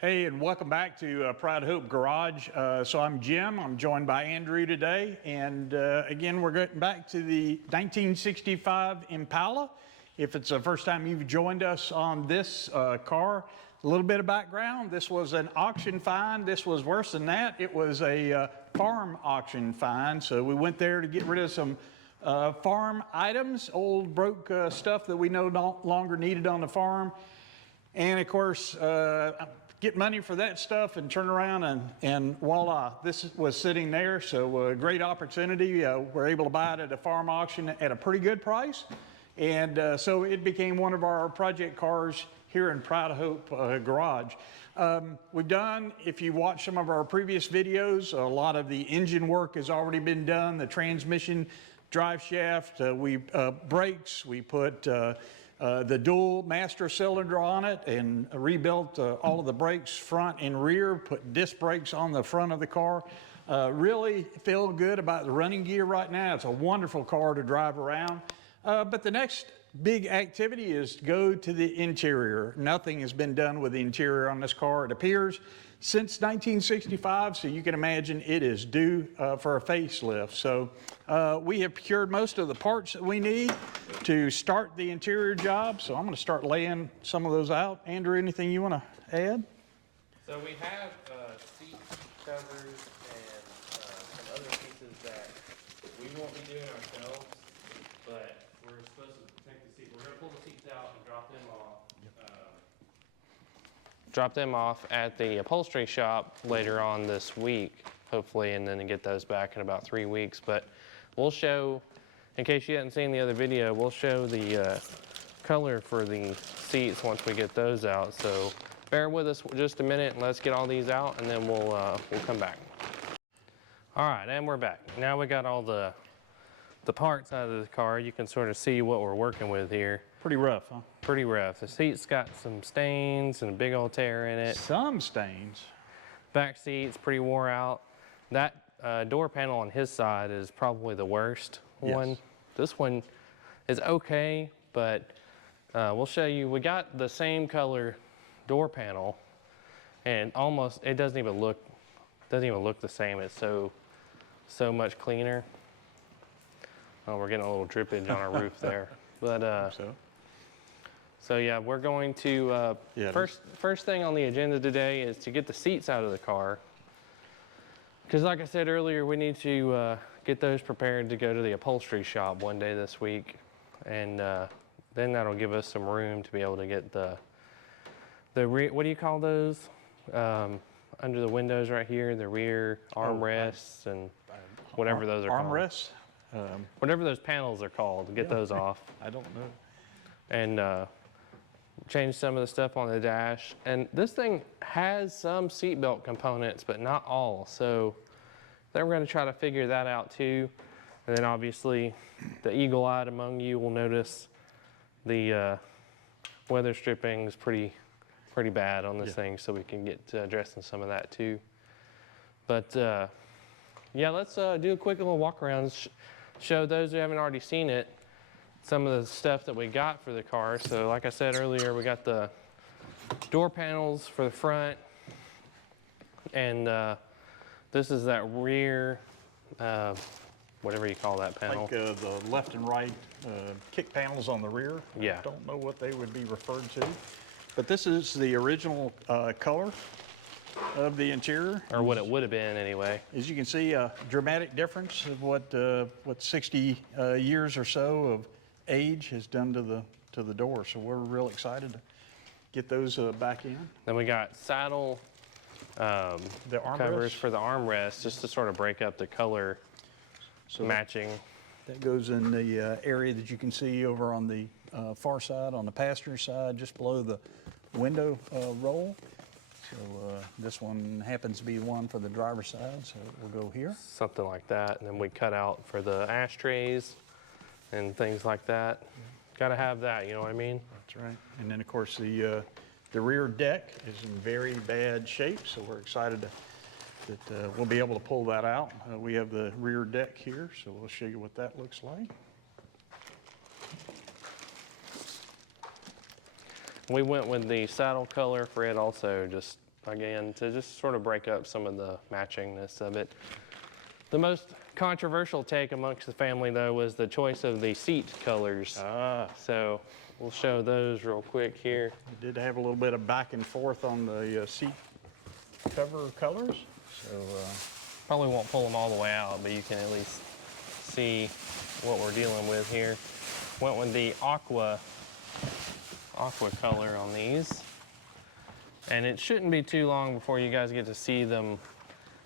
Hey, and welcome back to Pride of Hope Garage. So I'm Jim. I'm joined by Andrew today. And again, we're getting back to the 1965 Impala. If it's the first time you've joined us on this car, a little bit of background. This was an auction find. This was worse than that. It was a farm auction find. So we went there to get rid of some farm items, old broke stuff that we no longer needed on the farm. And of course, get money for that stuff and turn around and voila, this was sitting there. So great opportunity. We're able to buy it at a farm auction at a pretty good price. And so it became one of our project cars here in Pride of Hope Garage. We've done, if you watch some of our previous videos, a lot of the engine work has already been done, the transmission, drive shaft, brakes, we put the dual master cylinder on it and rebuilt all of the brakes front and rear, put disc brakes on the front of the car. Really feel good about the running gear right now. It's a wonderful car to drive around. But the next big activity is to go to the interior. Nothing has been done with the interior on this car, it appears, since 1965, so you can imagine it is due for a facelift. So we have procured most of the parts that we need to start the interior job. So I'm going to start laying some of those out. Andrew, anything you want to add? So we have seat covers and some other pieces that we won't be doing ourselves, but we're supposed to take the seat. We're going to pull the seats out and drop them off. Drop them off at the upholstery shop later on this week, hopefully, and then get those back in about 3 weeks. But we'll show, in case you hadn't seen the other video, we'll show the color for the seats once we get those out. So bear with us just a minute and let's get all these out, and then we'll come back. All right, and we're back. Now we got all the parts out of the car. You can sort of see what we're working with here. Pretty rough, huh? Pretty rough. The seat's got some stains and a big old tear in it. Some stains. Back seat's pretty wore out. That door panel on his side is probably the worst one. This one is okay, but we'll show you. We got the same color door panel, and almost it doesn't even look the same. It's so much cleaner. Oh, we're getting a little drippage on our roof there, but so yeah, we're going to first thing on the agenda today is to get the seats out of the car, because like I said earlier, we need to get those prepared to go to the upholstery shop one day this week, and then that'll give us some room to be able to get the what do you call those under the windows right here, the rear armrests and whatever those are called. Armrests? Whatever those panels are called, to get those off. I don't know. And change some of the stuff on the dash. And this thing has some seatbelt components, but not all. So then we're going to try to figure that out too. And then obviously the eagle-eyed among you will notice the weather stripping is pretty bad on this thing, so we can get to addressing some of that too. But yeah, let's do a quick little walk around. Show those who haven't already seen it some of the stuff that we got for the car. So like I said earlier, we got the door panels for the front, and this is that rear, whatever you call that panel. Like the left and right kick panels on the rear. Yeah. I don't know what they would be referred to, but this is the original color of the interior, or what it would have been anyway. As you can see, a dramatic difference of what 60 years or so of age has done to the door. So we're real excited to get those back in. Then we got saddle the covers for the armrest, just to sort of break up the color matching. That goes in the area that you can see over on the far side, on the passenger side, just below the window roll. So this one happens to be one for the driver's side, so we'll go here. Something like that, and then we cut out for the ashtrays and things like that. Got to have that, you know what I mean? That's right. And then of course the rear deck is in very bad shape, so we're excited that we'll be able to pull that out. We have the rear deck here, so we'll show you what that looks like. We went with the saddle color for it also, just again, to just sort of break up some of the matchingness of it. The most controversial take amongst the family, though, was the choice of the seat colors. So we'll show those real quick here. We did have a little bit of back and forth on the seat cover colors. So probably won't pull them all the way out, but you can at least see what we're dealing with here. Went with the aqua color on these. And it shouldn't be too long before you guys get to see them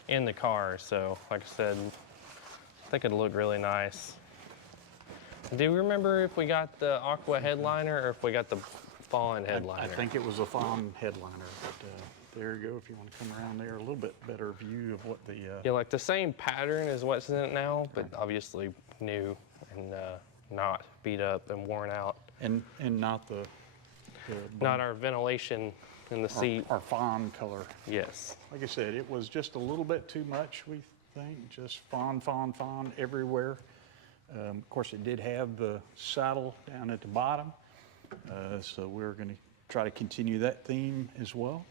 in the car. So like I said, I think it'll look really nice. Do you remember if we got the aqua headliner or if we got the fawn headliner? I think it was a fawn headliner, but there you go. If you want to come around there, a little bit better view of what the... Yeah, like the same pattern as what's in it now, but obviously new and not beat up and worn out. And not the not our ventilation in the seat. Our fawn color. Yes. Like I said, it was just a little bit too much, we think. Just fawn everywhere. Of course, it did have the saddle down at the bottom. So we're going to try to continue that theme as well.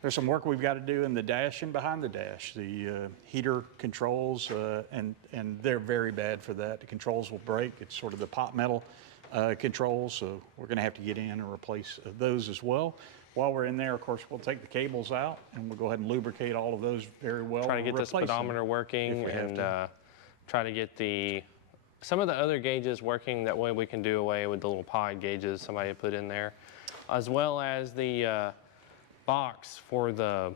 There's some work we've got to do in the dash and behind the dash. The heater controls, and they're very bad for that. The controls will break. It's sort of the pot metal controls, so we're going to have to get in and replace those as well. While we're in there, of course, we'll take the cables out and we'll go ahead and lubricate all of those very well. Try to get the speedometer working and try to get some of the other gauges working. That way we can do away with the little pod gauges somebody put in there, as well as the box for the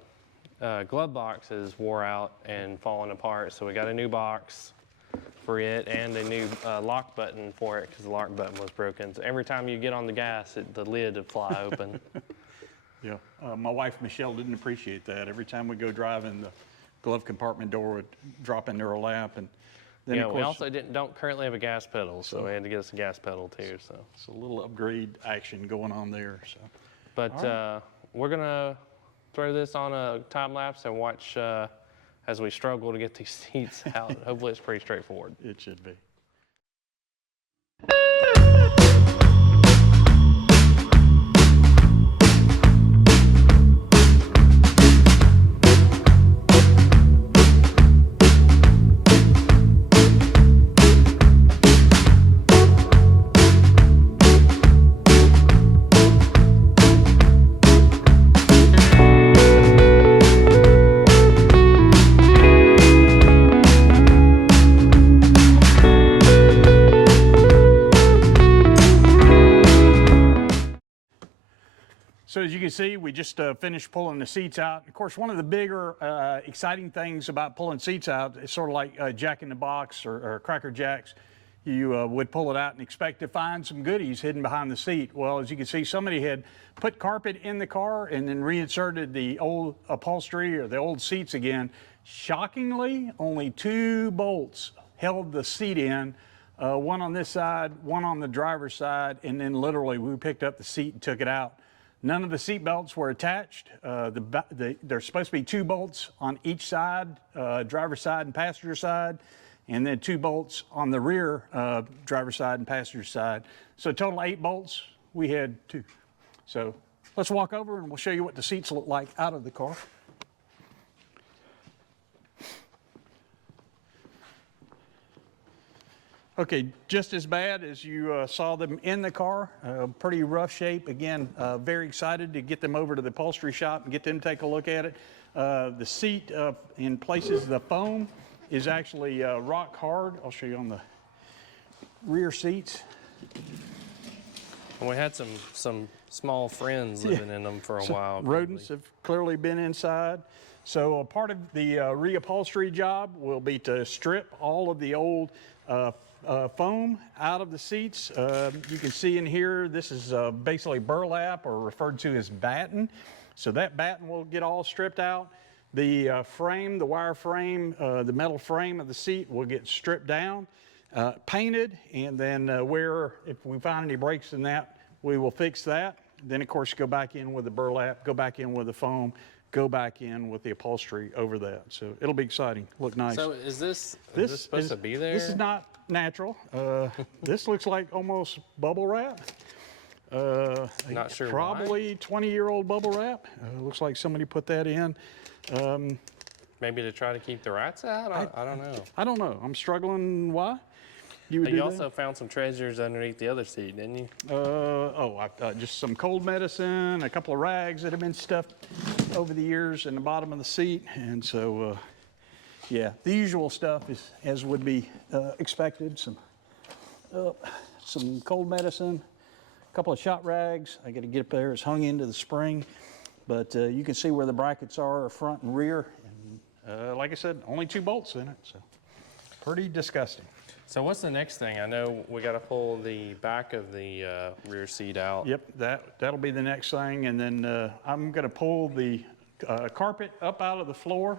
glove box is wore out and falling apart. So we got a new box for it and a new lock button for it because the lock button was broken. So every time you get on the gas, the lid would fly open. Yeah, my wife Michelle didn't appreciate that. Every time we go driving, the glove compartment door would drop into her lap, and then yeah, of course, we also don't currently have a gas pedal, so we had to get us a gas pedal too. So it's a little upgrade action going on there. So, but we're gonna throw this on a time lapse and watch as we struggle to get these seats out. Hopefully, it's pretty straightforward. It should be. So as you can see, we just finished pulling the seats out. Of course, one of the bigger exciting things about pulling seats out is sort of like Jack in the Box or Cracker Jacks. You would pull it out and expect to find some goodies hidden behind the seat. Well, as you can see, somebody had put carpet in the car and then reinserted the old upholstery or the old seats again. Shockingly, only 2 bolts held the seat in. One on this side, one on the driver's side, and then literally we picked up the seat and took it out. None of the seat belts were attached. There's supposed to be 2 bolts on each side, driver's side and passenger side, and then 2 bolts on the rear driver's side and passenger side. So total 8 bolts, we had 2. So let's walk over and we'll show you what the seats look like out of the car. Okay, just as bad as you saw them in the car, pretty rough shape. Again, very excited to get them over to the upholstery shop and get them to take a look at it. The seat in places, the foam is actually rock hard. I'll show you on the rear seats. And we had some small friends living in them for a while. Rodents have clearly been inside. So a part of the reupholstery job will be to strip all of the old foam out of the seats. You can see in here, this is basically burlap, or referred to as batten. So that batten will get all stripped out. The frame, the wire frame, the metal frame of the seat will get stripped down, painted, and then if we find any breaks in that, we will fix that. Then of course go back in with the burlap, go back in with the foam, go back in with the upholstery over that. So it'll be exciting, look nice. So is this supposed to be there? This is not natural. This looks like almost bubble wrap. Not sure why. Probably 20-year-old bubble wrap. Looks like somebody put that in. Maybe to try to keep the rats out? I don't know. I don't know. I'm struggling. Why? You would do You that? also found some treasures underneath the other seat, didn't you? Just some cold medicine, a couple of rags that have been stuffed over the years in the bottom of the seat. And so, yeah, the usual stuff is as would be expected. Some cold medicine, a couple of shot rags. I got to get up there. It's hung into the spring. But you can see where the brackets are, front and rear. And like I said, only 2 bolts in it. So pretty disgusting. So what's the next thing? I know we got to pull the back of the rear seat out. Yep, that'll be the next thing. And then I'm going to pull the carpet up out of the floor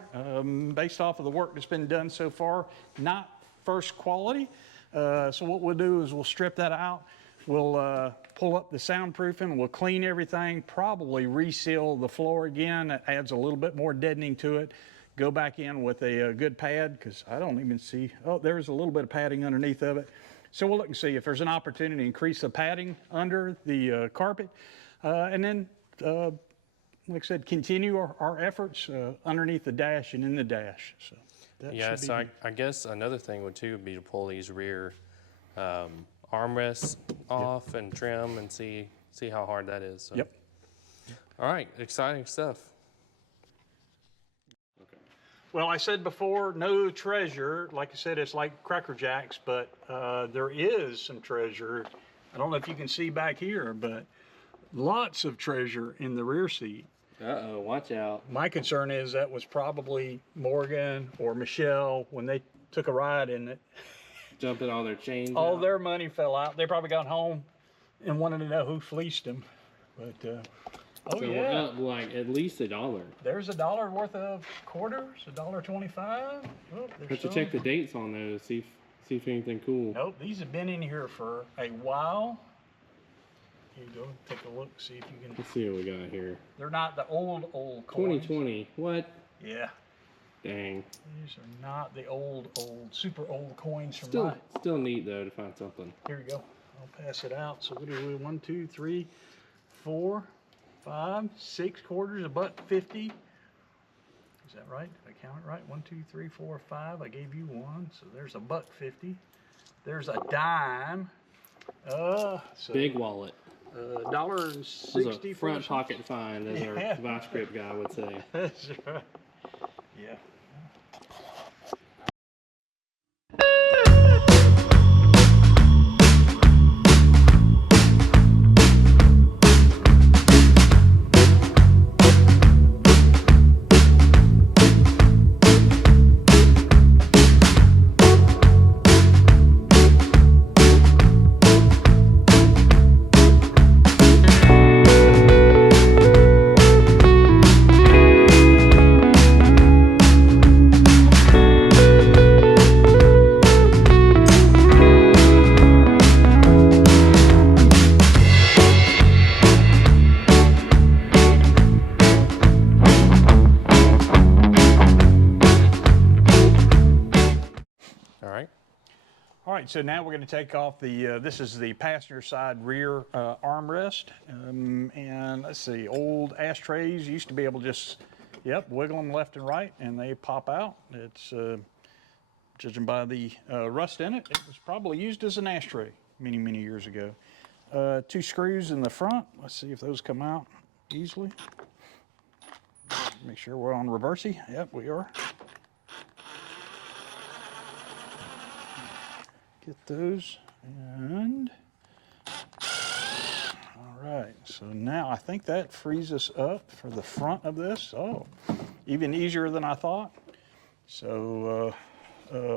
based off of the work that's been done so far. Not first quality. So what we'll do is we'll strip that out. We'll pull up the soundproofing. We'll clean everything, probably reseal the floor again. That adds a little bit more deadening to it. Go back in with a good pad, because I don't even see, oh, there's a little bit of padding underneath of it. So we'll look and see if there's an opportunity to increase the padding under the carpet. And then, like I said, continue our efforts underneath the dash and in the dash. So Yeah, so I guess another thing would be to pull these rear armrests off and trim and see how hard that is. So. Yep. All right, exciting stuff. Well, I said before, no treasure. Like I said, it's like Cracker Jacks, but there is some treasure. I don't know if you can see back here, but lots of treasure in the rear seat. Uh-oh, watch out. My concern is that was probably Morgan or Michelle when they took a ride in it. Jumping all their chains All out. their money fell out. They probably got home and wanted to know who fleeced them. But, oh so yeah. We're up like at least $1. There's $1 worth of quarters, $1.25. Oh, Have to check the dates on those, see if anything cool. Nope, these have been in here for a while. Here you go, take a look, see if you can. Let's see what we got here. They're not the old coins. 2020, what? Yeah. Dang. These are not the old, super old coins from Still neat though to find something. Here we go. I'll pass it out. So what do we, 1, 2, 3, 4, 5, 6 quarters, $1.50. Is that right? Did I count it right? 1, 2, 3, 4, 5. I gave you 1, so there's $1.50. There's a dime. So Big wallet. $1.60. This is a front pocket find, as our vice grip guy would say. That's right. Yeah. All right, so now we're going to take off the, this is the passenger side rear armrest. And let's see, old ashtrays used to be able to just, wiggle them left and right and they pop out. It's, judging by the rust in it, it was probably used as an ashtray many, many years ago. 2 screws in the front. Let's see if those come out easily. Make sure we're on reversey. Yep, we are. Get those, and all right, so now I think that frees us up for the front of this. Oh, even easier than I thought. So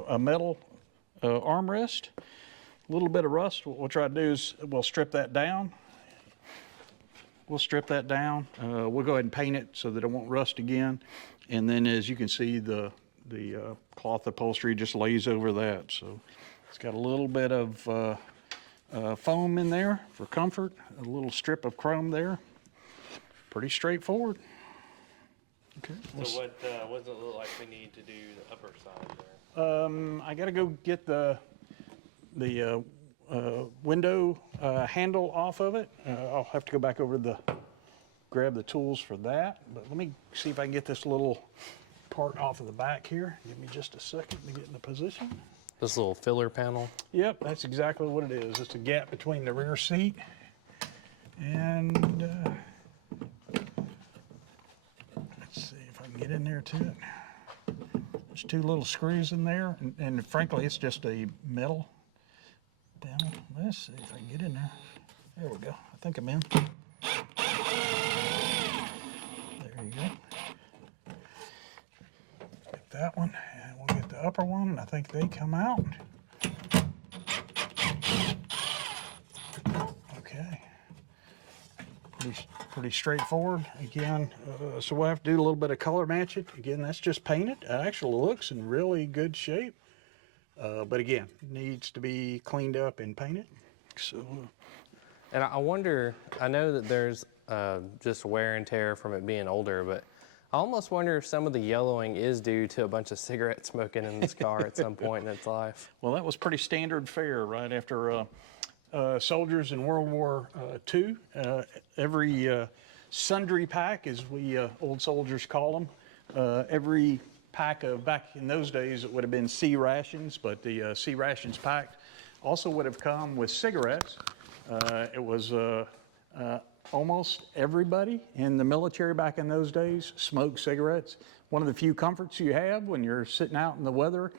a metal armrest, a little bit of rust. What we'll try to do is we'll strip that down. We'll strip that down. We'll go ahead and paint it so that it won't rust again. And then as you can see, the cloth upholstery just lays over that. So it's got a little bit of foam in there for comfort, a little strip of chrome there. Pretty straightforward. Okay. So what does it look like we need to do the upper side there? I got to go get the window handle off of it. I'll have to go back over grab the tools for that. But let me see if I can get this little part off of the back here. Give me just a second to get into position. This little filler panel. Yep, that's exactly what it is. It's a gap between the rear seat and let's see if I can get in there to it. There's two little screws in there, and frankly, it's just a metal panel. Let's see if I can get in there. There we go. I think I'm in. There you go. Get that one, and we'll get the upper one, and I think they come out. Okay. Pretty straightforward. Again, so we'll have to do a little bit of color match it. Again, that's just painted. It actually looks in really good shape. But again, needs to be cleaned up and painted. So, And I wonder, I know that there's just wear and tear from it being older, but I almost wonder if some of the yellowing is due to a bunch of cigarette smoking in this car at some point in its life. well, that was pretty standard fare right after soldiers in World War II. Every sundry pack, as we old soldiers call them, every pack of, back in those days, it would have been C rations, but the C rations packed also would have come with cigarettes. It was almost everybody in the military back in those days smoked cigarettes. One of the few comforts you have when you're sitting out in the weather,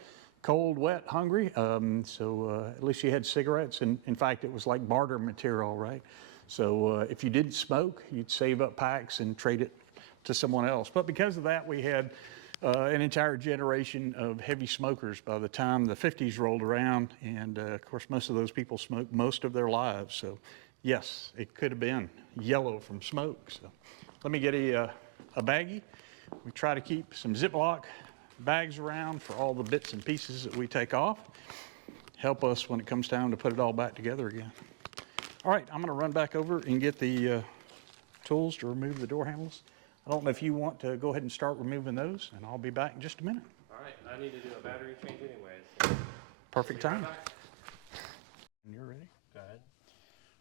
cold, wet, hungry. At least you had cigarettes. And in fact, it was like barter material, right? So if you didn't smoke, you'd save up packs and trade it to someone else. But because of that, we had an entire generation of heavy smokers by the time the 50s rolled around. And of course, most of those people smoked most of their lives. So yes, it could have been yellow from smoke. So let me get a baggie. We try to keep some Ziploc bags around for all the bits and pieces that we take off. Help us when it comes time to put it all back together again. All right, I'm going to run back over and get the tools to remove the door handles. I don't know if you want to go ahead and start removing those, and I'll be back in just a minute. All right, I need to do a battery change anyways. Perfect time. You're ready? Go ahead.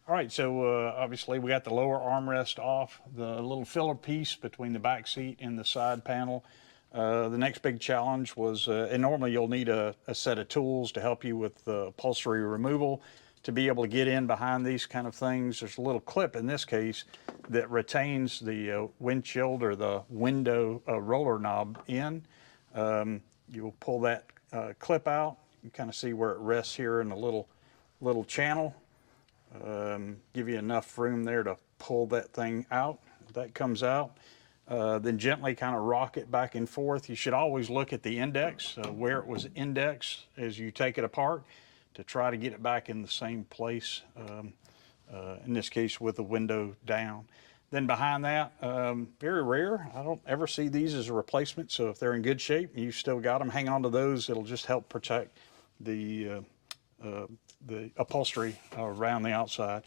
All right, so obviously we got the lower armrest off, the little filler piece between the back seat and the side panel. The next big challenge was, and normally you'll need a set of tools to help you with the upholstery removal. To be able to get in behind these kind of things, there's a little clip in this case that retains the windshield or the window roller knob in. You'll pull that clip out. You kind of see where it rests here in a little channel. Give you enough room there to pull that thing out. That comes out. Then gently kind of rock it back and forth. You should always look at the index, where it was indexed as you take it apart, to try to get it back in the same place, in this case with the window down. Then behind that, very rare, I don't ever see these as a replacement, so if they're in good shape and you still got them, hang on to those. It'll just help protect the upholstery around the outside.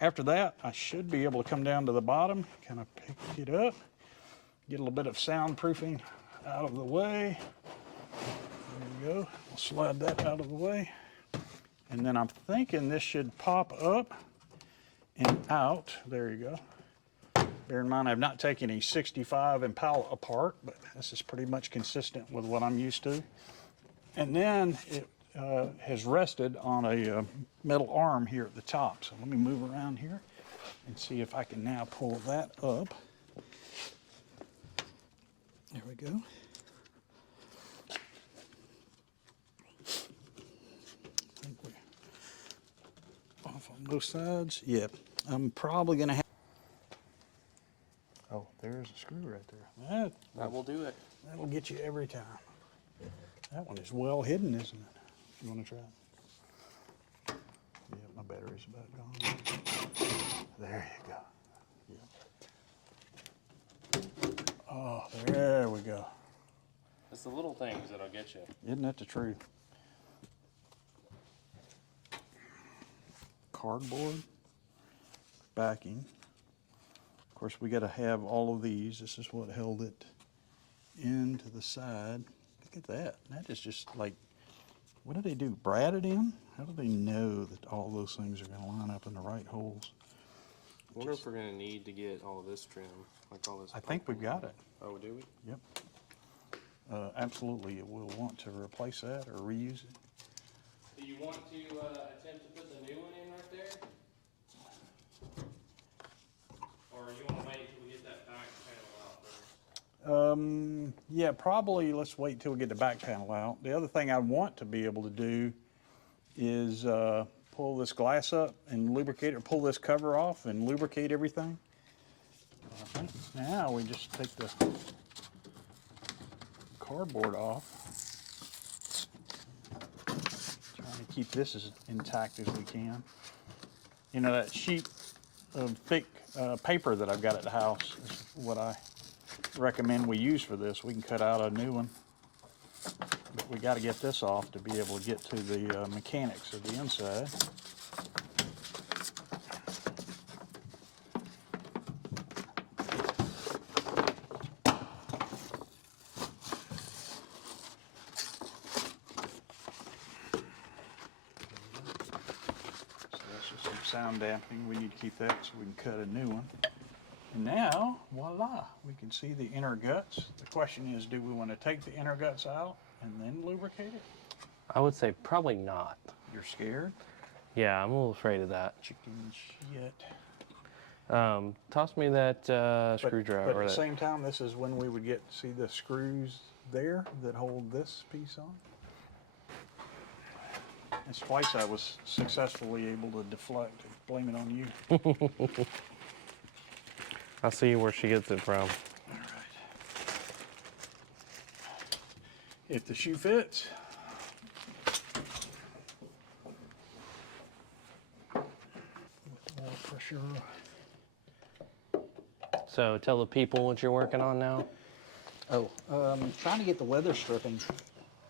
After that, I should be able to come down to the bottom, kind of pick it up, get a little bit of soundproofing out of the way. There we go. I'll slide that out of the way. And then I'm thinking this should pop up and out. There you go. Bear in mind, I've not taken a 65 Impala apart, but this is pretty much consistent with what I'm used to. And then it has rested on a metal arm here at the top. So let me move around here and see if I can now pull that up. There we go. I think we're off on both sides. Yep. I'm probably going to have... Oh, there's a screw right there. That will do it. That'll get you every time. That one is well hidden, isn't it? You want to try it? Yeah, my battery's about gone. There you go. Yep. Oh, there we go. It's the little things that'll get you. Isn't that the truth? Cardboard backing. Of course, we got to have all of these. This is what held it into the side. Look at that. That is just like what do they do? Brad it in? How do they know that all those things are going to line up in the right holes? I wonder if we're gonna need to get all this trim, like all this. I think we've got it. Oh, do we? Yep. Absolutely, we'll want to replace that or reuse it. Do you want to attempt to put the new one in right there? Or you want to wait until we get that back panel out first? Yeah, probably let's wait till we get the back panel out. The other thing I want to be able to do is pull this glass up and lubricate it, or pull this cover off and lubricate everything. Now we just take the cardboard off. Trying to keep this as intact as we can. You know, that sheet of thick paper that I've got at the house is what I recommend we use for this. We can cut out a new one, but we got to get this off to be able to get to the mechanics of the inside. Sound dampening, we need to keep that so we can cut a new one. And now, voila, we can see the inner guts. The question is, do we want to take the inner guts out and then lubricate it? I would say probably not. You're scared? Yeah, I'm a little afraid of that. Chicken shit. Toss me that screwdriver. But at the same time, this is when we would get to see the screws there that hold this piece on. It's twice I was successfully able to deflect and blame it on you. I see where she gets it from. All right. If the shoe fits. With more pressure. So tell the people what you're working on now. Oh, trying to get the weather stripping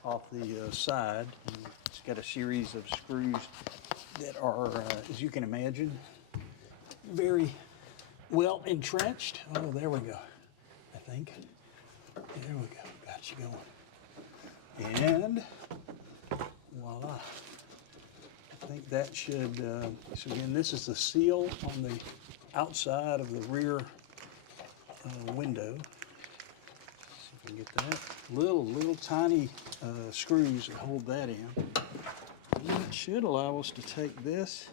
off the side. It's got a series of screws that are, as you can imagine, very well entrenched. Oh, there we go, I think. There we go, got you going. And voila. I think that should, so again, this is the seal on the outside of the rear window. See if we can get that. Little tiny screws that hold that in. And it should allow us to take this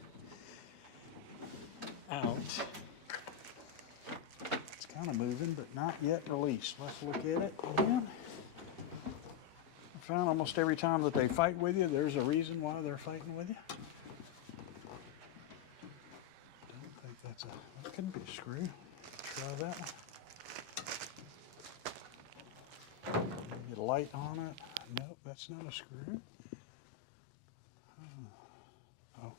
out. It's kind of moving, but not yet released. Let's look at it again. I found almost every time that they fight with you, there's a reason why they're fighting with you. Don't think that's that couldn't be a screw. Try that one. Get a light on it. Nope, that's not a screw. Oh,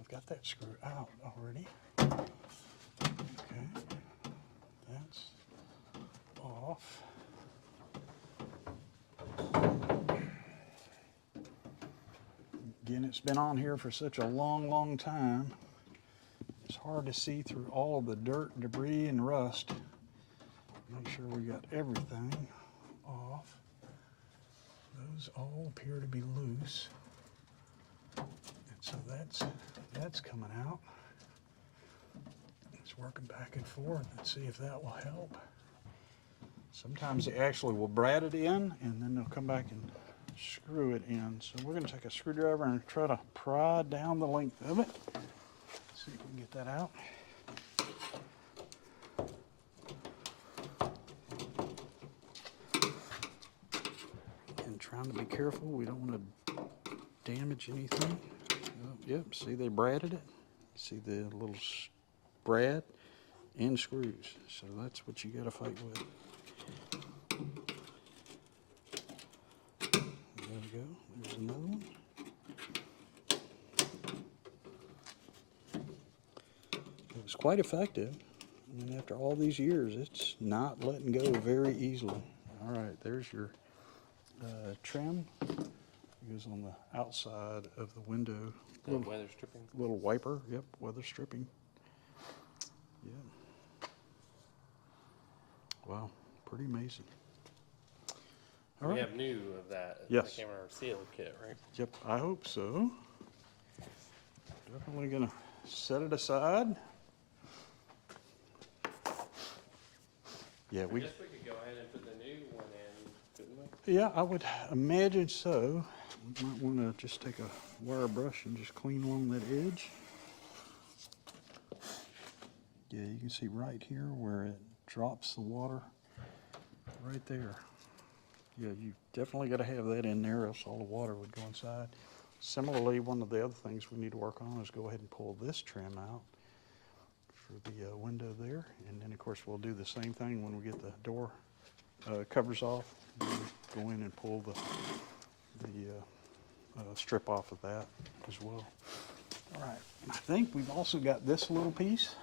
I've got that screw out already. Okay, that's off. Again, it's been on here for such a long time. It's hard to see through all of the dirt, debris, and rust. Make sure we got everything off. Those all appear to be loose. And so that's coming out. It's working back and forth. Let's see if that will help. Sometimes they actually will brad it in and then they'll come back and screw it in. So we're going to take a screwdriver and try to pry down the length of it. See if we can get that out. And trying to be careful, we don't want to damage anything. Oh, yep, see they braided it. See the little brad and screws. So that's what you got to fight with. There we go. There's another one. It was quite effective. And after all these years, it's not letting go very easily. All right, there's your trim. It goes on the outside of the window. Little weather stripping. Little wiper, yep, weather stripping. Yep. Wow, pretty amazing. All We right. have new of that. Yes. I can't remember, sealed kit, right? Yep, I hope so. Definitely gonna set it aside. Yeah, I guess we could go ahead and put the new one in, couldn't we? yeah, I would imagine so. We might wanna just take a wire brush and just clean along that edge. Yeah, you can see right here where it drops the water, right there. Yeah, you definitely gotta have that in there, else all the water would go inside. Similarly, one of the other things we need to work on is go ahead and pull this trim out for the window there. And then, of course, we'll do the same thing when we get the door covers off. Go in and pull the strip off of that as well. All right, I think we've also got this little piece.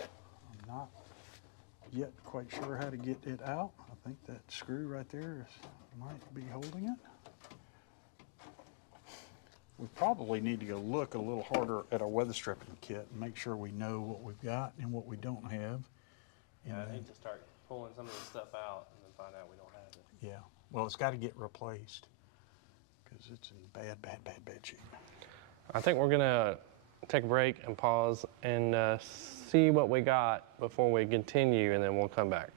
I'm not yet quite sure how to get it out. I think that screw right there might be holding it. We probably need to go look a little harder at our weather stripping kit and make sure we know what we've got and what we don't have. Yeah, I hate to start pulling some of this stuff out and then find out we don't have it. Yeah, well, it's got to get replaced because it's in bad shape. I think we're gonna take a break and pause and see what we got before we continue, and then we'll come back.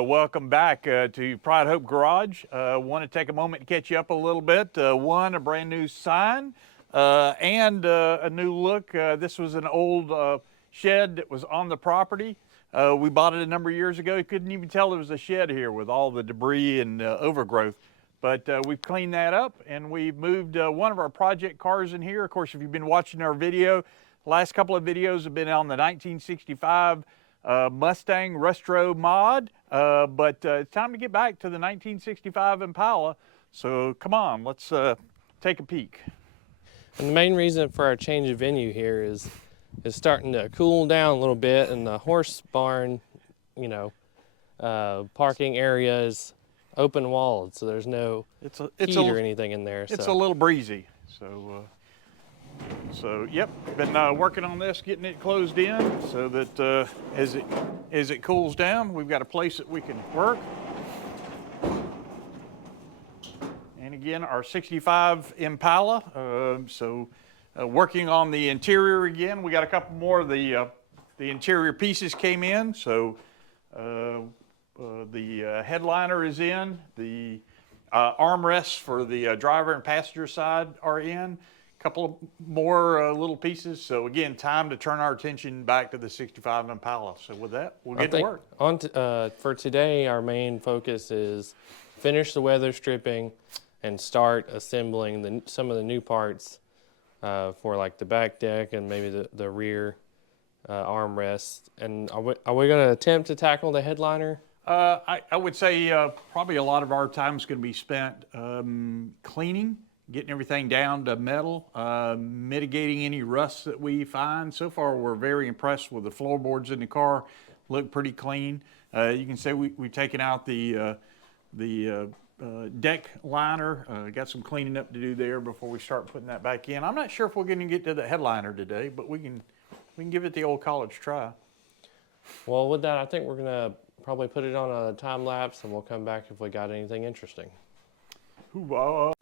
Welcome back to Pride Hope Garage. Want to take a moment to catch you up a little bit. One, a brand new sign and a new look. This was an old shed that was on the property. We bought it a number of years ago. You couldn't even tell there was a shed here with all the debris and overgrowth. But we've cleaned that up and we've moved one of our project cars in here. Of course, if you've been watching our video, last couple of videos have been on the 1965 Mustang Rustro mod, but it's time to get back to the 1965 Impala. So come on, let's take a peek. And the main reason for our change of venue here is starting to cool down a little bit, and the horse barn, you know, parking area is open walled, so there's no heat or anything in there. It's a little breezy, so yep, been working on this, getting it closed in so that as it cools down, we've got a place that we can work. And again, our 65 Impala. Working on the interior again. We got a couple more of the interior pieces came in. So the headliner is in. The armrests for the driver and passenger side are in. Couple more little pieces. So again, time to turn our attention back to the 65 Impala. So with that, we'll get to work. For today, our main focus is finish the weather stripping and start assembling some of the new parts for like the back deck and maybe the rear armrests. And are we going to attempt to tackle the headliner? I would say probably a lot of our time is going to be spent cleaning, getting everything down to metal, mitigating any rust that we find. So far, we're very impressed with the floorboards in the car. Look pretty clean. You can say we've taken out the deck liner. Got some cleaning up to do there before we start putting that back in. I'm not sure if we're going to get to the headliner today, but we can give it the old college try. Well, with that, I think we're going to probably put it on a time lapse, and we'll come back if we got anything interesting. Hoorah.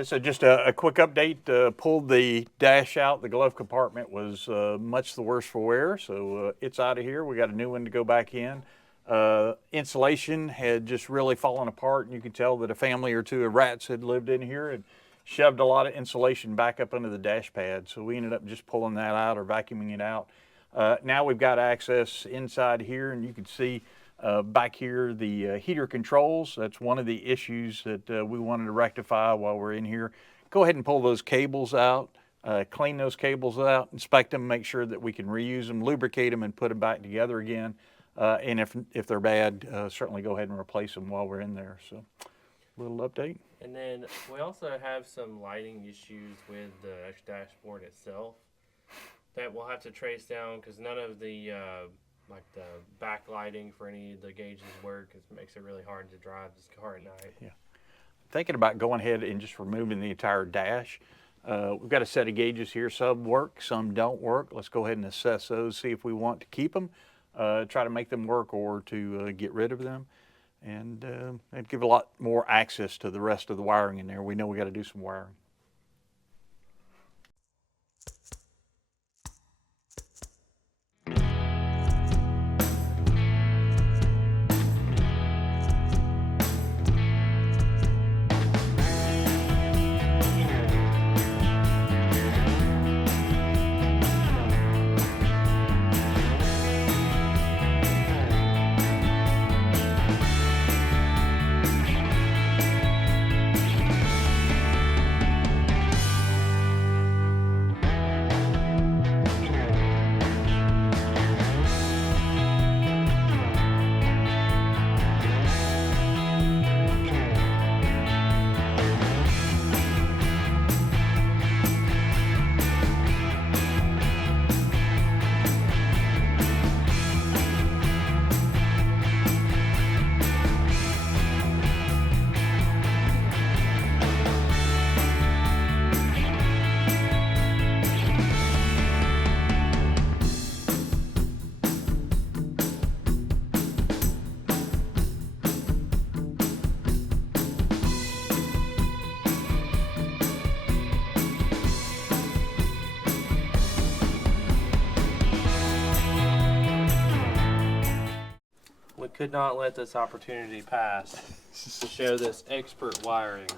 Yeah, so just a quick update. Pulled the dash out. The glove compartment was much the worse for wear, so it's out of here. We got a new one to go back in. Insulation had just really fallen apart, and you could tell that a family or two of rats had lived in here and shoved a lot of insulation back up under the dash pad. So we ended up just pulling that out or vacuuming it out. Now we've got access inside here, and you can see back here the heater controls. That's one of the issues that we wanted to rectify while we're in here. Go ahead and pull those cables out, clean those cables out, inspect them, make sure that we can reuse them, lubricate them, and put them back together again. And if they're bad, certainly go ahead and replace them while we're in there. So, little update. And then we also have some lighting issues with the dashboard itself that we'll have to trace down because none of the like the backlighting for any of the gauges work. It makes it really hard to drive this car at night. Yeah, thinking about going ahead and just removing the entire dash. We've got a set of gauges here. Some work, some don't work. Let's go ahead and assess those, see if we want to keep them, try to make them work, or to get rid of them, and give a lot more access to the rest of the wiring in there. We know we got to do some wiring. We could not let this opportunity pass to show this expert wiring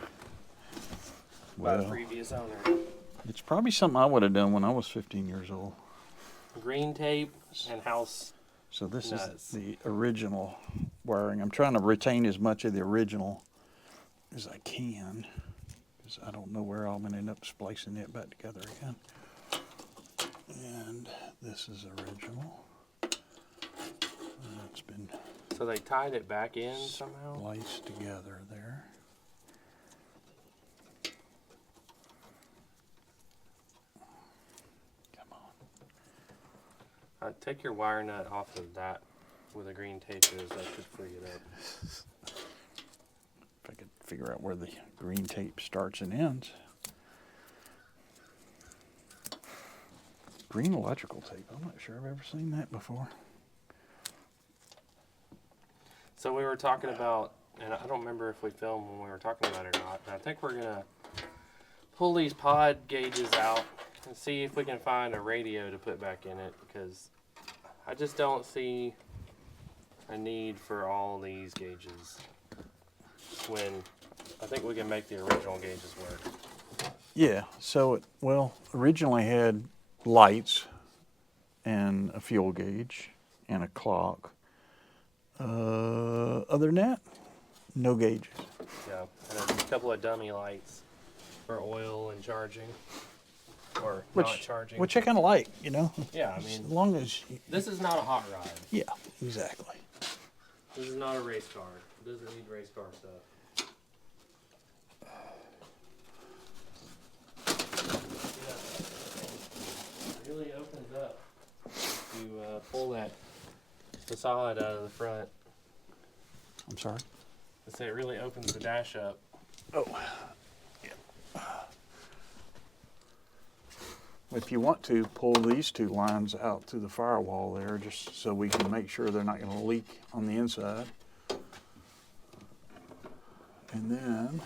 by the previous owner. It's probably something I would have done when I was 15 years old. Green tape and house. So this nuts. is the original wiring. I'm trying to retain as much of the original as I can, because I don't know where I'm going to end up splicing it back together again. And this is original. It's been So they tied it back in somehow? spliced together there. Come on. Take your wire nut off of that where the green tape is. That should free it up. If I could figure out where the green tape starts and ends. Green electrical tape. I'm not sure I've ever seen that before. So we were talking about, and I don't remember if we filmed when we were talking about it or not, but I think we're gonna pull these pod gauges out and see if we can find a radio to put back in it, because I just don't see a need for all these gauges when I think we can make the original gauges work. Yeah, so it, originally had lights and a fuel gauge and a clock. Other than that, no gauges. Yeah, and a couple of dummy lights for oil and charging, or not charging. Which I kind of like, you know. Yeah, I mean, as long as this is not a hot rod. yeah, exactly. This is not a race car. It doesn't need race car stuff. It really opens up if you pull that facade out of the front. I'm sorry. I say it really opens the dash up. Oh, yeah. If you want to, pull these two lines out to the firewall there, just so we can make sure they're not going to leak on the inside. And then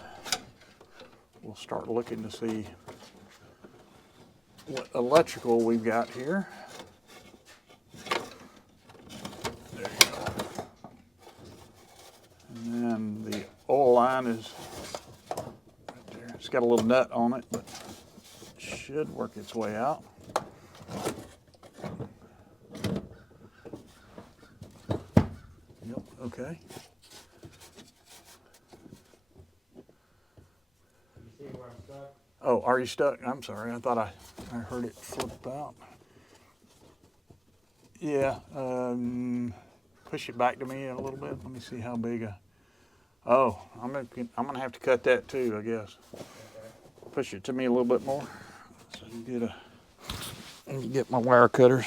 we'll start looking to see what electrical we've got here. There you go. And then the oil line is right there. It's got a little nut on it, but it should work its way out. Yep, okay. Oh, are you stuck? I'm sorry. I thought I heard it flip out. Yeah. Push it back to me a little bit. Let me see how big a. Oh, I'm gonna have to cut that too, I guess. Push it to me a little bit more. So I can get my wire cutters.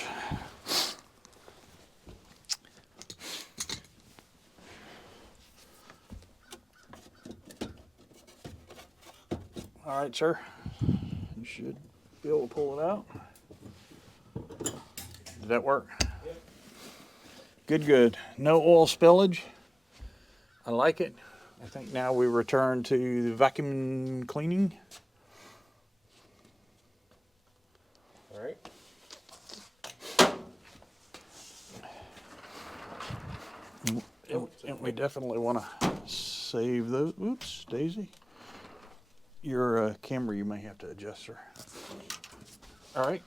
All right, sir. You should be able to pull it out. Did that work? Yep. Good, good. No oil spillage. I like it. I think now we return to the vacuum cleaning. All right. And we definitely want to save those. Oops, Daisy. Your camera you may have to adjust, sir. All right.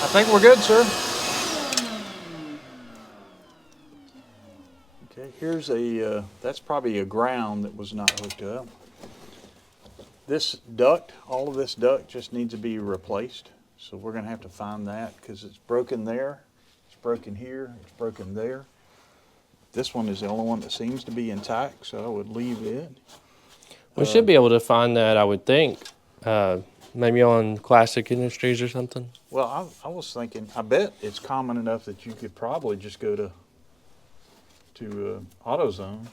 I think we're good, sir. Okay, here's a, that's probably a ground that was not hooked up. This duct, all of this duct just needs to be replaced. So we're gonna have to find that because it's broken there, it's broken here, it's broken there. This one is the only one that seems to be intact, so I would leave it. We should be able to find that, I would think. Maybe on Classic Industries or something. Well, I was thinking, I bet it's common enough that you could probably just go to AutoZone.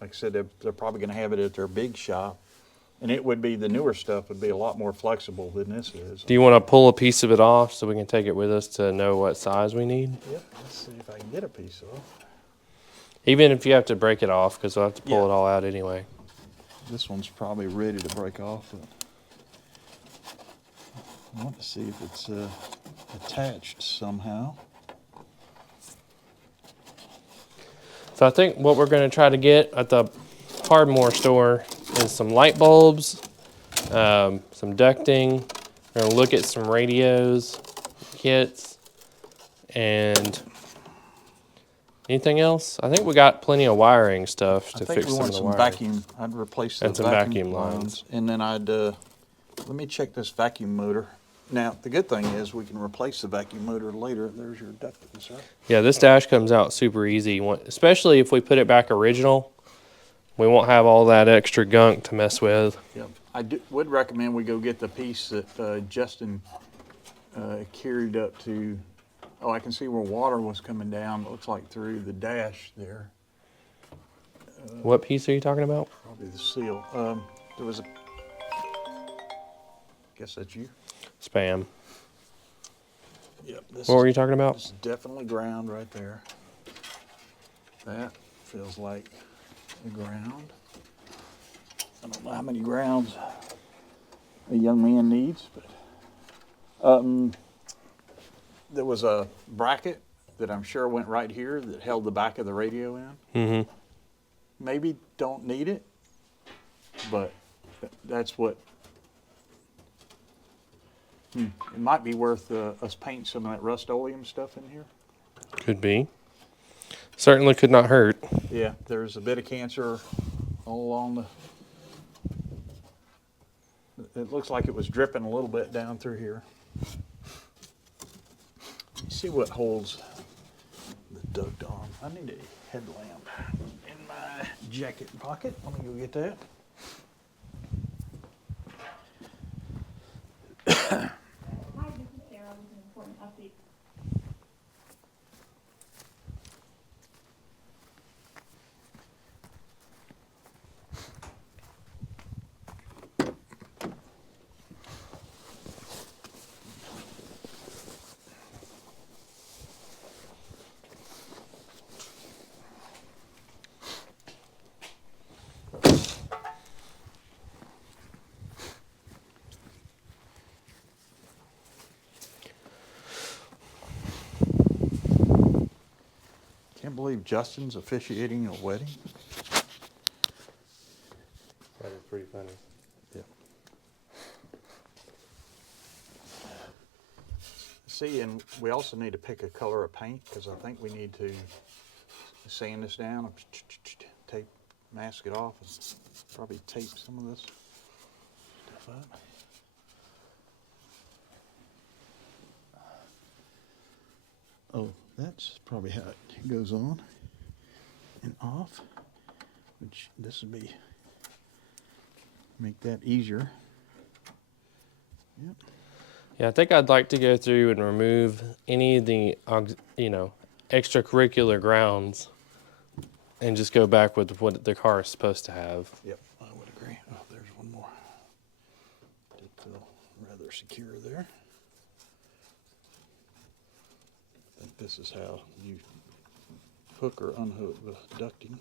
Like I said, they're probably going to have it at their big shop, and it would be, the newer stuff would be a lot more flexible than this is. Do you want to pull a piece of it off so we can take it with us to know what size we need? Yep. Let's see if I can get a piece of it. Even if you have to break it off, because we'll have to pull Yeah. it all out anyway. This one's probably ready to break off. But I want to see if it's attached somehow. So I think what we're going to try to get at the Hardmore store is some light bulbs, some ducting. We're going to look at some radios, kits, and anything else? I think we got plenty of wiring stuff to fix some of the wiring. Vacuum. I'd replace the And some vacuum lines. And then I'd, let me check this vacuum motor. Now, the good thing is we can replace the vacuum motor later. There's your ducting, sir. Yeah, this dash comes out super easy, especially if we put it back original. We won't have all that extra gunk to mess with. Yep. I would recommend we go get the piece that Justin carried up to, oh, I can see where water was coming down. It looks like through the dash there. What piece are you talking about? Probably the seal. There was a, guess that's you. Spam. Yep. What were you talking about? This is definitely ground right there. That feels like the ground. I don't know how many grounds a young man needs, but there was a bracket that I'm sure went right here that held the back of the radio in. Mm-hmm. Maybe don't need it, but that's what. It might be worth us painting some of that Rust-Oleum stuff in here. Could be. Certainly could not hurt. Yeah, there's a bit of cancer all along the. It looks like it was dripping a little bit down through here. Let's see what holds the duct on. I need a headlamp in my jacket pocket. Let me go get that. Hi, this is Sarah with an important update. Can't believe Justin's officiating a wedding. That is pretty funny. Yeah. See, and we also need to pick a color of paint because I think we need to sand this down, tape, mask it off, and probably tape some of this stuff up. Oh, that's probably how it goes on and off, which this would be, make that easier. Yep. Yeah, I think I'd like to go through and remove any of the, extracurricular grounds and just go back with what the car is supposed to have. Yep, I would agree. Oh, there's one more. Did feel rather secure there. I think this is how you hook or unhook the ducting.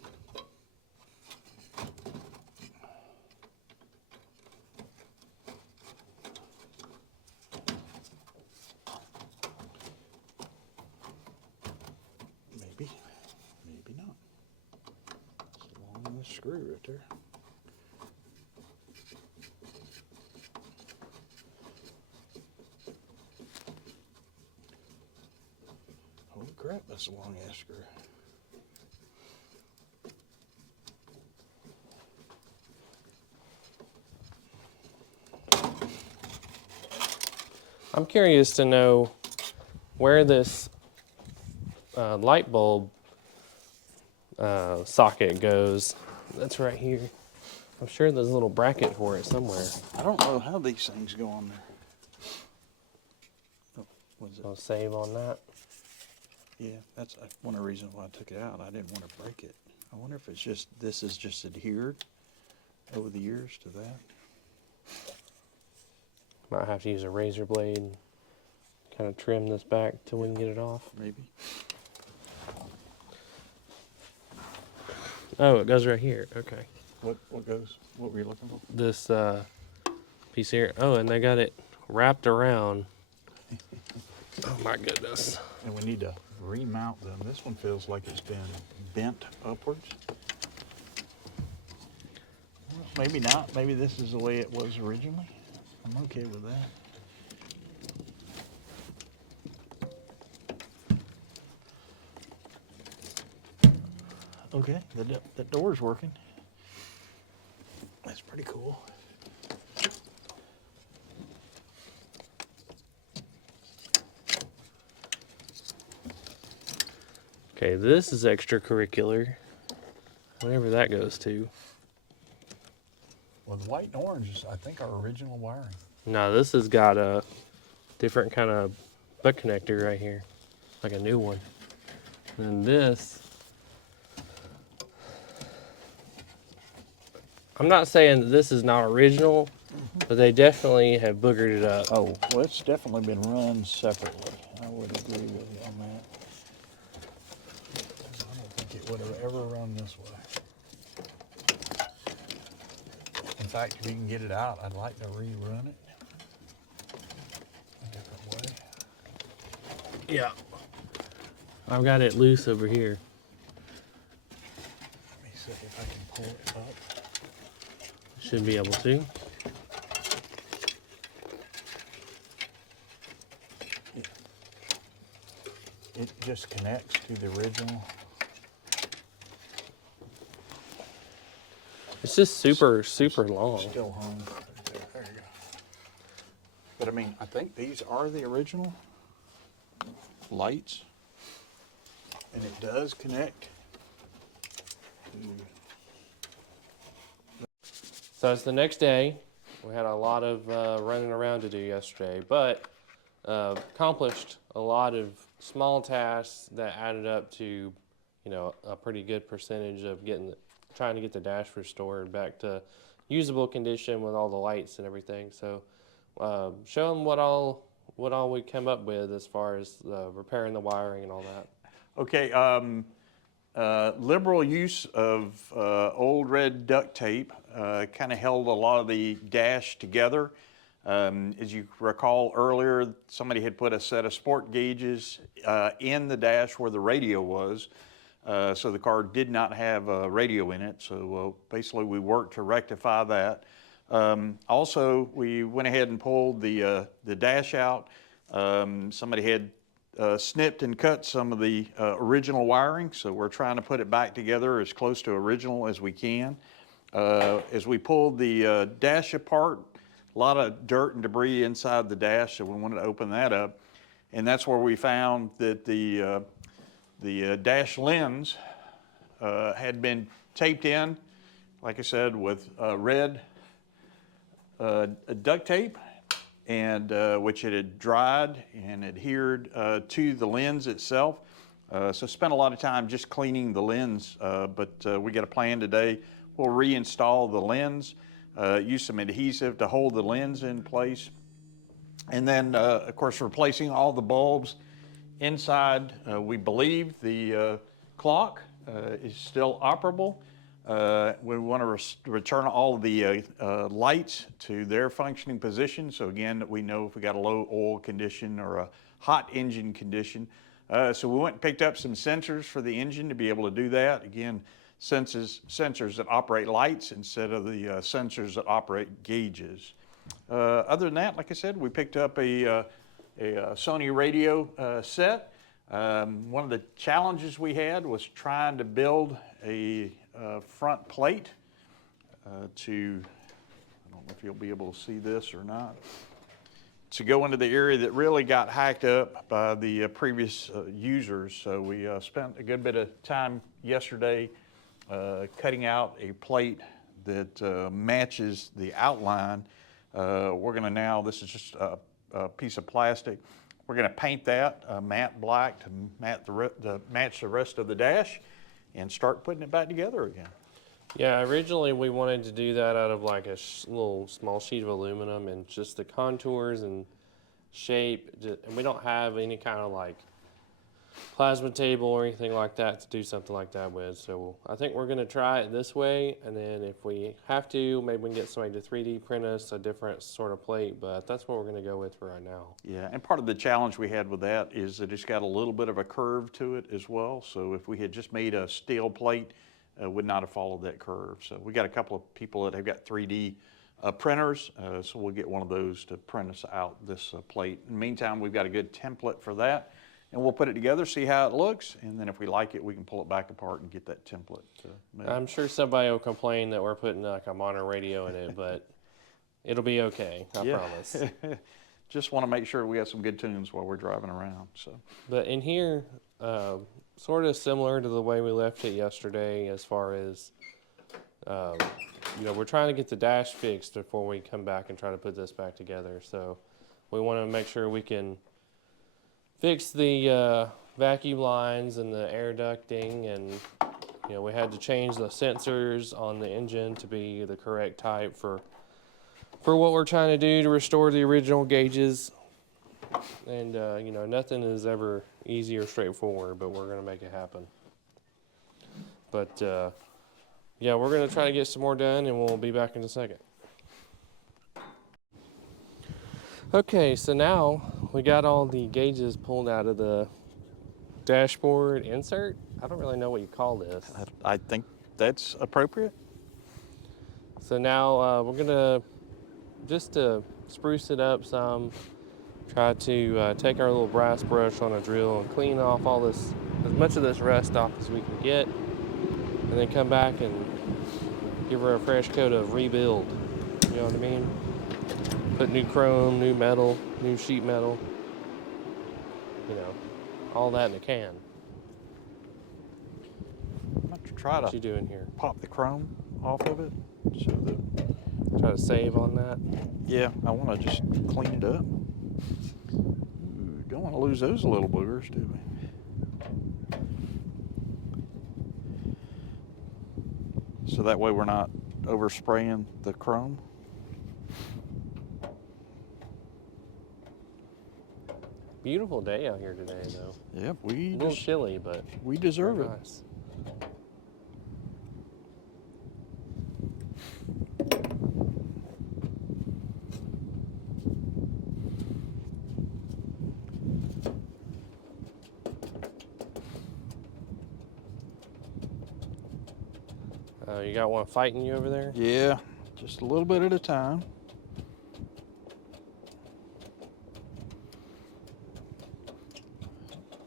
Maybe, maybe not. It's along this screw right there. Holy crap, that's a long ass screw. I'm curious to know where this light bulb socket goes. That's right here. I'm sure there's a little bracket for it somewhere. I don't know how these things go on there. Oh, what is it? I'll save on that. Yeah, that's one of the reasons why I took it out. I didn't want to break it. I wonder if it's just, this is just adhered over the years to that. Might have to use a razor blade and kind of trim this back till we can get it off. Maybe. Oh, it goes right here. Okay. What goes? What were you looking for? This piece here. Oh, and they got it wrapped around. Oh my goodness. And we need to remount them. This one feels like it's been bent upwards. Well, maybe not. Maybe this is the way it was originally. I'm okay with that. Okay, the door's working. That's pretty cool. Okay, this is extracurricular. Whatever that goes to. Well, the white and orange is, I think, our original wiring. No, this has got different kind of butt connector right here, like a new one. And this, I'm not saying that this is not original, but they definitely have boogered it up. Oh, well, it's definitely been run separately. I would agree with you on that. I don't think it would have ever run this way. In fact, if you can get it out, I'd like to rerun it a different way. Yeah. I've got it loose over here. Let me see if I can pull it up. Should be able to. It just connects to the original. It's just super, super long. Still hung. There you go. But I mean, I think these are the original lights. And it does connect. So it's the next day. We had a lot of running around to do yesterday, but accomplished a lot of small tasks that added up to, you know, a pretty good percentage of trying to get the dash restored back to usable condition with all the lights and everything. So show them what all we come up with as far as repairing the wiring and all that. Okay, liberal use of old red duct tape kind of held a lot of the dash together. As you recall earlier, somebody had put a set of sport gauges in the dash where the radio was. So the car did not have a radio in it. So basically we worked to rectify that. Also, we went ahead and pulled the dash out. Somebody had snipped and cut some of the original wiring, so we're trying to put it back together as close to original as we can. As we pulled the dash apart, a lot of dirt and debris inside the dash, so we wanted to open that up. And that's where we found that the dash lens had been taped in, like I said, with red duct tape, and which it had dried and adhered to the lens itself. So spent a lot of time just cleaning the lens, but we got a plan today. We'll reinstall the lens, use some adhesive to hold the lens in place, and then of course replacing all the bulbs inside. We believe the clock is still operable. We want to return all of the lights to their functioning position. So again, we know if we got a low oil condition or a hot engine condition. So we went and picked up some sensors for the engine to be able to do that. Again, sensors that operate lights instead of the sensors that operate gauges. Other than that, like I said, we picked up a Sony radio set. One of the challenges we had was trying to build a front plate I don't know if you'll be able to see this or not, to go into the area that really got hacked up by the previous users. So we spent a good bit of time yesterday cutting out a plate that matches the outline. We're going to now, this is just a piece of plastic, we're going to paint that matte black to match the rest of the dash and start putting it back together again. Yeah, originally we wanted to do that out of like a little small sheet of aluminum, and just the contours and shape, and we don't have any kind of like plasma table or anything like that to do something like that with. So I think we're going to try it this way, and then if we have to, maybe we can get somebody to 3D print us a different sort of plate, but that's what we're going to go with for right now. Yeah, and part of the challenge we had with that is that it's got a little bit of a curve to it as well. So if we had just made a steel plate, would not have followed that curve. So we got a couple of people that have got 3D printers, so we'll get one of those to print us out this plate. In the meantime, we've got a good template for that, and we'll put it together, see how it looks, and then if we like it, we can pull it back apart and get that template made. I'm sure somebody will complain that we're putting like a mono radio in it, but it'll be okay, I promise. Just want to make sure we got some good tunes while we're driving around. So, but in here, sort of similar to the way we left it yesterday, as far as you know, we're trying to get the dash fixed before we come back and try to put this back together. So we want to make sure we can fix the vacuum lines and the air ducting, and we had to change the sensors on the engine to be the correct type for what we're trying to do to restore the original gauges. And nothing is ever easy or straightforward, but we're gonna make it happen. But yeah, we're gonna try to get some more done, and we'll be back in a second. Okay, so now we got all the gauges pulled out of the dashboard insert. I don't really know what you call this. I think that's appropriate. So now we're gonna, just to spruce it up some, try to take our little brass brush on a drill and clean off all this, as much of this rust off as we can get, and then come back and give her a fresh coat of rebuild. You know what I mean? Put new chrome, new metal, new sheet metal, all that in a can. I'm going to try What you to doing here? pop the chrome off of it so that, Try to save on that. yeah, I want to just clean it up. Ooh, don't want to lose those little boogers, do we? So that way we're not overspraying the chrome. Beautiful day out here today, though. Yep, A little chilly, but we deserve very it. nice. You got one fighting you over there? Yeah, just a little bit at a time.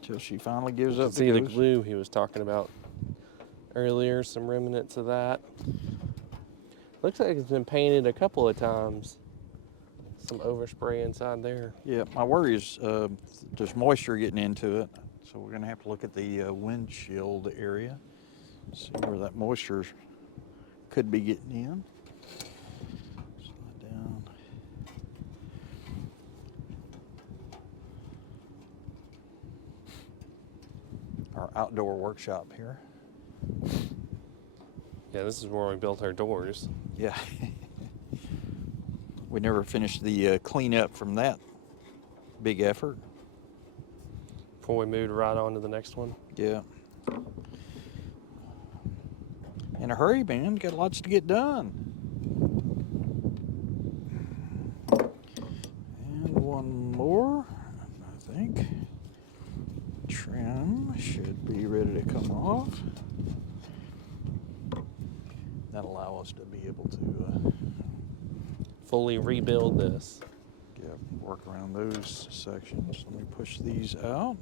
Till she finally gives up See the the ghost. glue he was talking about earlier, some remnants of that. Looks like it's been painted a couple of times. Some overspray inside there. Yeah, my worry is there's moisture getting into it, so we're gonna have to look at the windshield area, see where that moisture could be getting in. Slide down. Our outdoor workshop here. Yeah, this is where we built our doors. Yeah. We never finished the cleanup from that big effort. Before we moved right on to the next one. Yeah. In a hurry, man. Got lots to get done. And one more, I think. Trim should be ready to come off. That'll allow us to be able to Fully rebuild this. work around those sections. Let me push these out.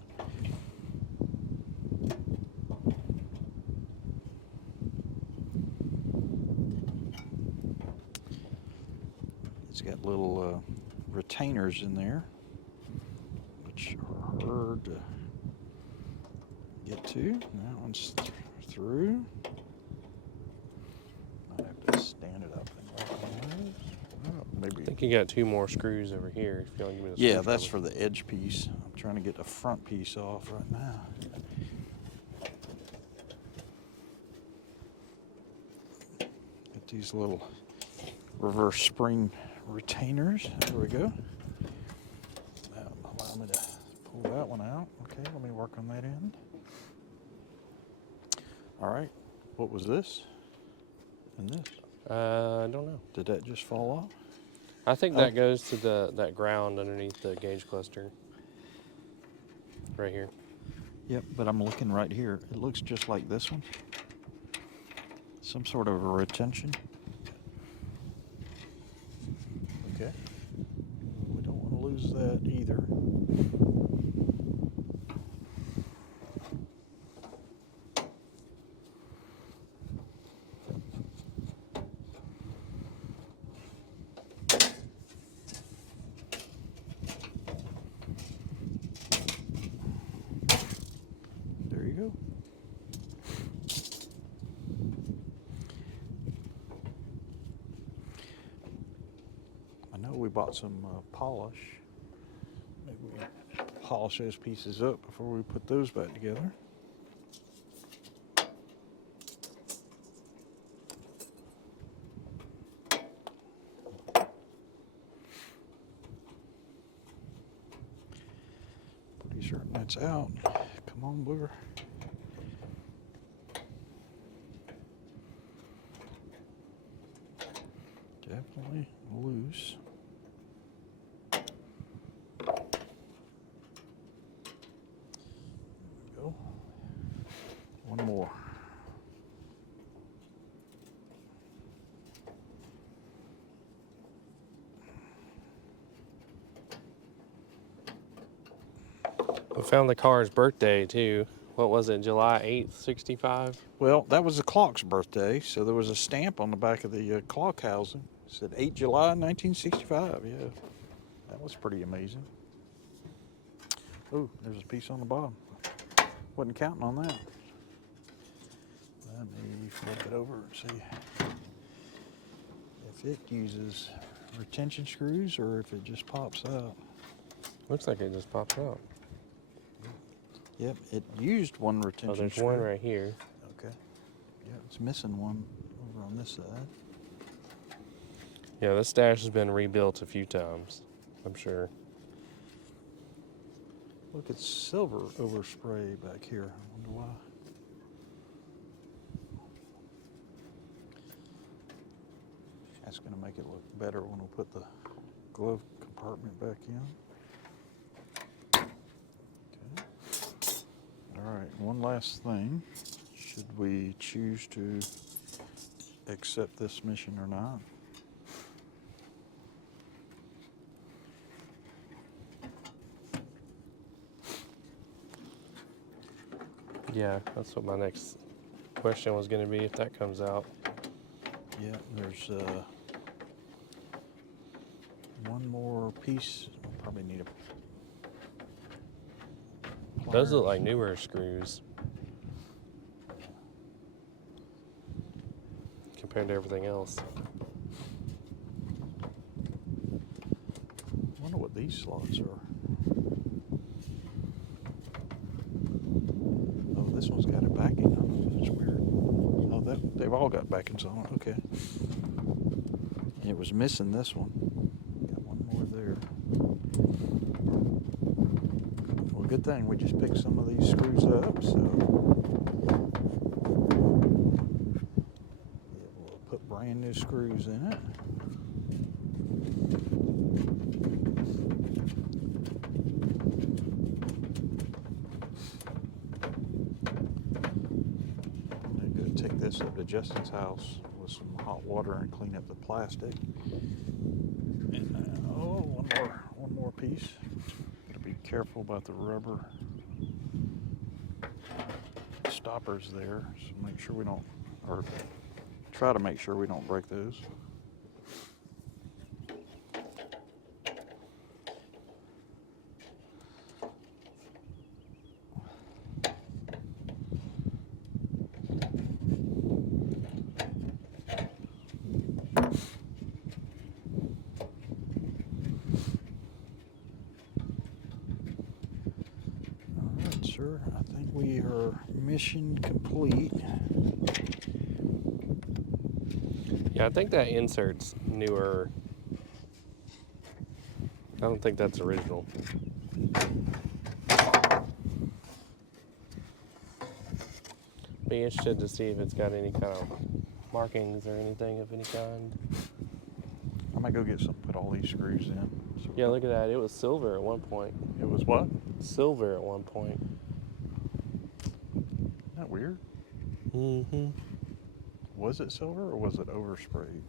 It's got little retainers in there, which are hard to get to. That one's through. I have to stand it up and recognize. Oh, maybe. I think you got two more screws over here. If you want to give me the Yeah, that's screwdriver. for the edge piece. I'm trying to get the front piece off right now. Get these little reverse spring retainers. There we go. That'll allow me to pull that one out. Okay, let me work on that end. All right, what was this and this? I don't know. Did that just fall off? I think that goes to that ground underneath the gauge cluster. Right here. Yep, but I'm looking right here. It looks just like this one. Some sort of a retention. Okay. We don't want to lose that either. There you go. I know we bought some polish polish those pieces up before we put those back together. Pretty certain that's out. Come on, Booger. Definitely loose. There we go. One more. We found the car's birthday too. What was it, July 8th, 65? Well, that was the clock's birthday, so there was a stamp on the back of the clock housing. It said 8 July 1965, yeah. That was pretty amazing. Oh, there's a piece on the bottom. Wasn't counting on that. Let me flip it over and see if it uses retention screws or if it just pops out. Looks like it just popped out. Yep, it used one retention Oh, there's screw. one right here. Okay. Yeah, it's missing one over on this side. Yeah, this dash has been rebuilt a few times, I'm sure. Look, it's silver overspray back here. I wonder why. That's going to make it look better when we put the glove compartment back in. Okay. All right, one last thing. Should we choose to accept this mission or not? Yeah, that's what my next question was going to be if that comes out. Yeah, there's one more piece. We'll probably need a Those look pliers. like newer screws compared to everything else. I wonder what these slots are. Oh, this one's got a backing on it. That's weird. Oh, they've all got backings on it. Okay. It was missing this one. Got one more there. Well, good thing we just picked some of these screws up, so yeah, we'll put brand new screws in it. I'm gonna go take this up to Justin's house with some hot water and clean up the plastic. And one more piece. Gotta be careful about the rubber stoppers there. So make sure we don't, or try to make sure we don't break those. Alright, sir, I think we are mission complete. Yeah, I think that insert's newer. I don't think that's original. Be interested to see if it's got any kind of markings or anything of any kind. I might go get some, put all these screws in. So Yeah, look at that. It was silver at one point. it was what? Silver at one point. Isn't that weird? Mm-hmm. Was it silver or was it oversprayed?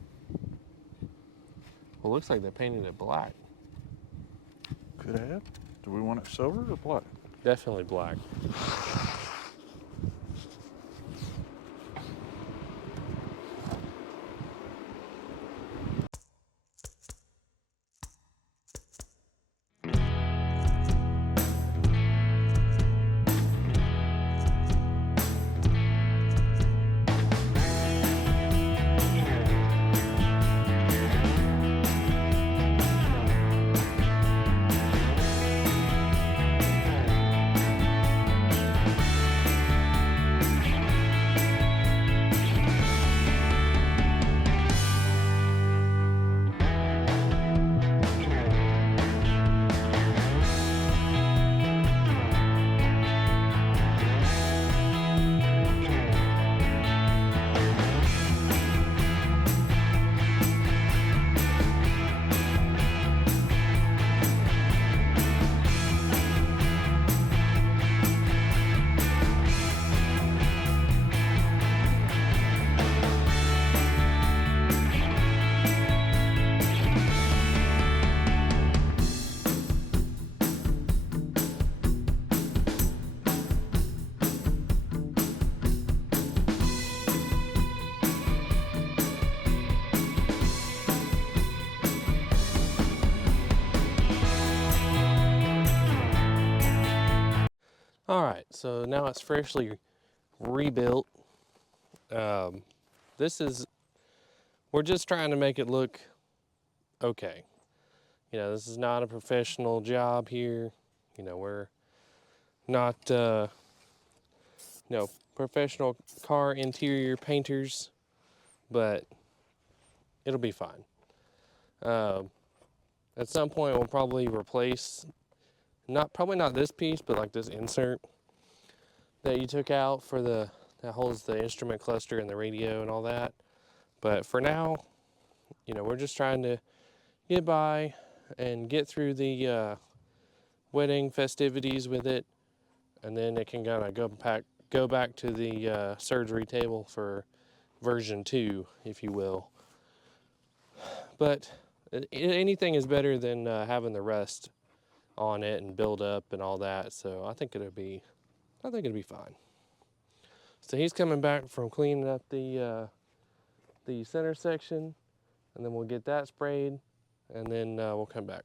Well, it looks like they painted it black. Could have. Do we want it silver or black? Definitely black. All right, so now it's freshly rebuilt. We're just trying to make it look okay. You know, this is not a professional job here. You know, we're not, professional car interior painters, but it'll be fine. At some point, we'll probably replace, probably not this piece, but like this insert that you took out for that holds the instrument cluster and the radio and all that. But for now, you know, we're just trying to get by and get through the wedding festivities with it, and then it can kind of go back to the surgery table for version 2, if you will. But anything is better than having the rust on it and build up and all that. So I think it'll be fine. So he's coming back from cleaning up the center section, and then we'll get that sprayed, and then we'll come back.